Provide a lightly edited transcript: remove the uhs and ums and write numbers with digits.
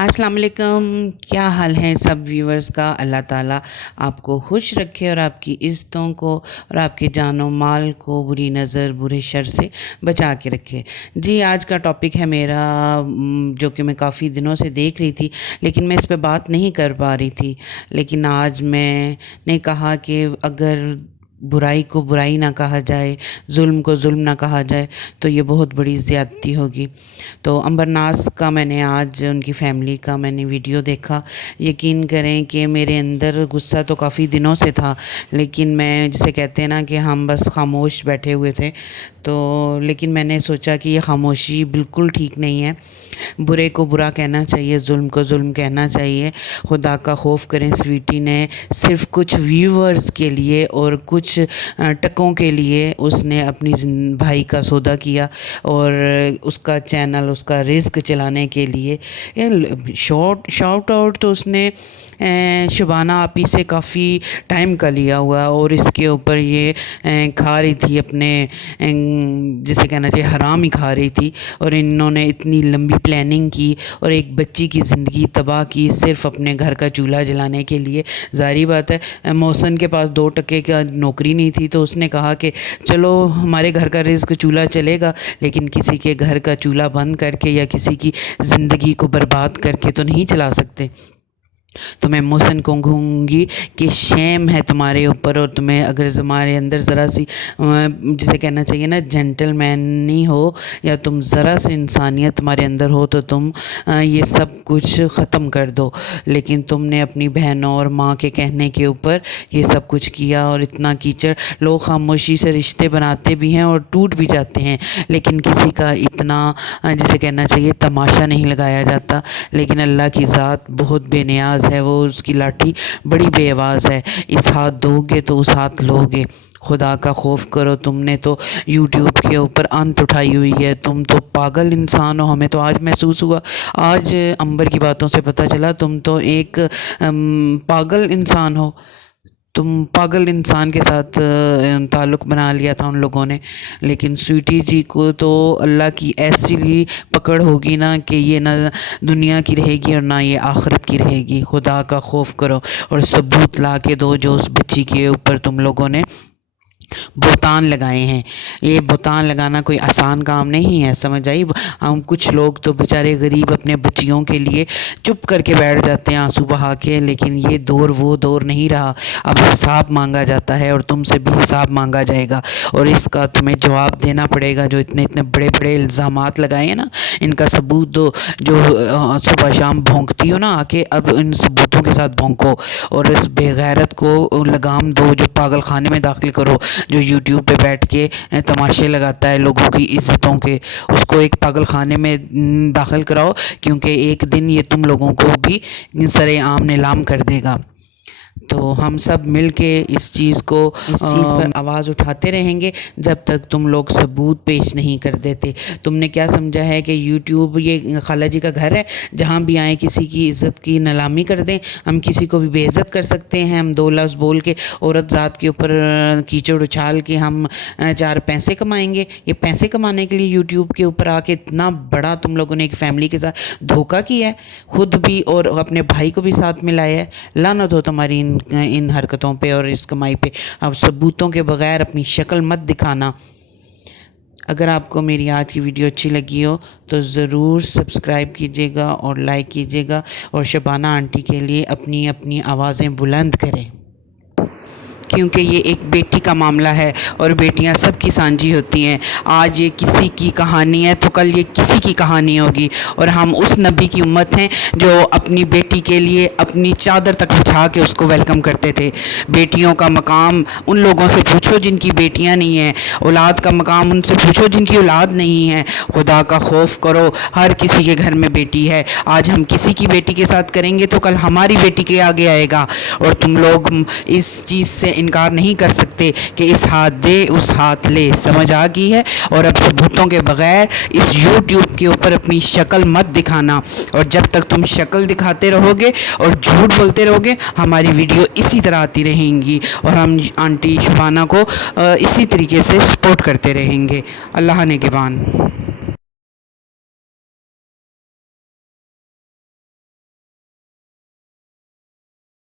السلام علیکم، کیا حال ہے سب ویورز کا؟ اللہ تعالیٰ آپ کو خوش رکھے اور آپ کی عزتوں کو اور آپ کے جان و مال کو بری نظر برے شر سے بچا کے رکھے۔ جی، آج کا ٹاپک ہے میرا جو کہ میں کافی دنوں سے دیکھ رہی تھی لیکن میں اس پہ بات نہیں کر پا رہی تھی، لیکن آج میں نے کہا کہ اگر برائی کو برائی نہ کہا جائے، ظلم کو ظلم نہ کہا جائے تو یہ بہت بڑی زیادتی ہوگی۔ تو عنبر ناز کا میں نے آج ان کی فیملی کا میں نے ویڈیو دیکھا۔ یقین کریں کہ میرے اندر غصہ تو کافی دنوں سے تھا، لیکن میں جسے کہتے ہیں نا کہ ہم بس خاموش بیٹھے ہوئے تھے، تو لیکن میں نے سوچا کہ یہ خاموشی بالکل ٹھیک نہیں ہے، برے کو برا کہنا چاہیے، ظلم کو ظلم کہنا چاہیے۔ خدا کا خوف کریں، سویٹی نے صرف کچھ ویورز کے لیے اور کچھ ٹکوں کے لیے اس نے اپنی بھائی کا سودا کیا اور اس کا چینل، اس کا رزق چلانے کے لیے شاؤٹ آؤٹ تو اس نے شبانہ آپی سے کافی ٹائم کا لیا ہوا، اور اس کے اوپر یہ کھا رہی تھی اپنے جسے کہنا چاہیے حرام ہی کھا رہی تھی، اور انہوں نے اتنی لمبی پلاننگ کی اور ایک بچی کی زندگی تباہ کی صرف اپنے گھر کا چولہا جلانے کے لیے۔ ظاہری بات ہے محسن کے پاس 2 ٹکے کا نوکری نہیں تھی، تو اس نے کہا کہ چلو ہمارے گھر کا رزق چولہا چلے گا، لیکن کسی کے گھر کا چولہا بند کر کے یا کسی کی زندگی کو برباد کر کے تو نہیں چلا سکتے۔ تو میں محسن کو کہوں گی کہ شیم ہے تمہارے اوپر، اور تمہیں اگر تمہارے اندر ذرا سی جسے کہنا چاہیے نا جینٹل مینی ہو، یا تم ذرا سی انسانیت تمہارے اندر ہو، تو تم یہ سب کچھ ختم کر دو، لیکن تم نے اپنی بہنوں اور ماں کے کہنے کے اوپر یہ سب کچھ کیا، اور اتنا کیچڑ۔ لوگ خاموشی سے رشتے بناتے بھی ہیں اور ٹوٹ بھی جاتے ہیں، لیکن کسی کا اتنا جسے کہنا چاہیے تماشا نہیں لگایا جاتا۔ لیکن اللہ کی ذات بہت بے نیاز ہے، وہ اس کی لاٹھی بڑی بے آواز ہے، اس ہاتھ دو گے تو اس ہاتھ لو گے۔ خدا کا خوف کرو، تم نے تو یوٹیوب کے اوپر انت اٹھائی ہوئی ہے، تم تو پاگل انسان ہو۔ ہمیں تو آج محسوس ہوا، آج عنبر کی باتوں سے پتہ چلا تم تو ایک پاگل انسان ہو، تم پاگل انسان کے ساتھ تعلق بنا لیا تھا ان لوگوں نے۔ لیکن سویٹی جی کو تو اللہ کی ایسی پکڑ ہوگی نا کہ یہ نہ دنیا کی رہے گی اور نہ یہ آخرت کی رہے گی۔ خدا کا خوف کرو اور ثبوت لا کے دو جو اس بچی کے اوپر تم لوگوں نے بہتان لگائے ہیں۔ یہ بہتان لگانا کوئی آسان کام نہیں ہے، سمجھ آئی؟ ہم کچھ لوگ تو بیچارے غریب اپنے بچیوں کے لیے چپ کر کے بیٹھ جاتے ہیں آنسو بہا کے، لیکن یہ دور وہ دور نہیں رہا، اب حساب مانگا جاتا ہے اور تم سے بھی حساب مانگا جائے گا، اور اس کا تمہیں جواب دینا پڑے گا۔ جو اتنے بڑے بڑے الزامات لگائے ہیں نا، ان کا ثبوت دو۔ جو صبح شام بھونکتی ہو نا آ کے، اب ان ثبوتوں کے ساتھ بھونکو اور اس بے غیرت کو لگام دو جو پاگل خانے میں داخل کرو، جو یوٹیوب پہ بیٹھ کے تماشے لگاتا ہے لوگوں کی عزتوں کے، اس کو ایک پاگل خانے میں داخل کراؤ، کیونکہ ایک دن یہ تم لوگوں کو بھی سر عام نیلام کر دے گا۔ تو ہم سب مل کے اس چیز پر آواز اٹھاتے رہیں گے جب تک تم لوگ ثبوت پیش نہیں کر دیتے۔ تم نے کیا سمجھا ہے کہ یوٹیوب یہ خالہ جی کا گھر ہے جہاں بھی آئیں کسی کی عزت کی نیلامی کر دیں؟ ہم کسی کو بھی بے عزت کر سکتے ہیں، ہم 2 لفظ بول کے عورت ذات کے اوپر کیچڑ اچھال کے ہم 4 پیسے کمائیں گے؟ یہ پیسے کمانے کے لیے یوٹیوب کے اوپر آ کے اتنا بڑا تم لوگوں نے ایک فیملی کے ساتھ دھوکہ کیا ہے، خود بھی اور اپنے بھائی کو بھی ساتھ ملایا ہے۔ لعنت ہو تمہاری ان حرکتوں پہ اور اس کمائی پہ۔ اب ثبوتوں کے بغیر اپنی شکل مت دکھانا۔ اگر آپ کو میری آج کی ویڈیو اچھی لگی ہو تو ضرور سبسکرائب کیجیے گا اور لائک کیجیے گا، اور شبانہ آنٹی کے لیے اپنی آوازیں بلند کریں، کیونکہ یہ ایک بیٹی کا معاملہ ہے اور بیٹیاں سب کی سانجھی ہوتی ہیں۔ آج یہ کسی کی کہانی ہے تو کل یہ کسی کی کہانی ہوگی، اور ہم اس نبی کی امت ہیں جو اپنی بیٹی کے لیے اپنی چادر تک بچھا کے اس کو ویلکم کرتے تھے۔ بیٹیوں کا مقام ان لوگوں سے پوچھو جن کی بیٹیاں نہیں ہیں، اولاد کا مقام ان سے پوچھو جن کی اولاد نہیں ہے۔ خدا کا خوف کرو، ہر کسی کے گھر میں بیٹی ہے۔ آج ہم کسی کی بیٹی کے ساتھ کریں گے تو کل ہماری بیٹی کے آگے آئے گا، اور تم لوگ اس چیز سے انکار نہیں کر سکتے کہ اس ہاتھ دے اس ہاتھ لے۔ سمجھ آ گئی ہے؟ اور اب ثبوتوں کے بغیر اس یوٹیوب کے اوپر اپنی شکل مت دکھانا، اور جب تک تم شکل دکھاتے رہو گے اور جھوٹ بولتے رہو گے، ہماری ویڈیو اسی طرح آتی رہیں گی اور ہم آنٹی شبانہ کو اسی طریقے سے سپورٹ کرتے رہیں گے۔ اللہ نگہبان۔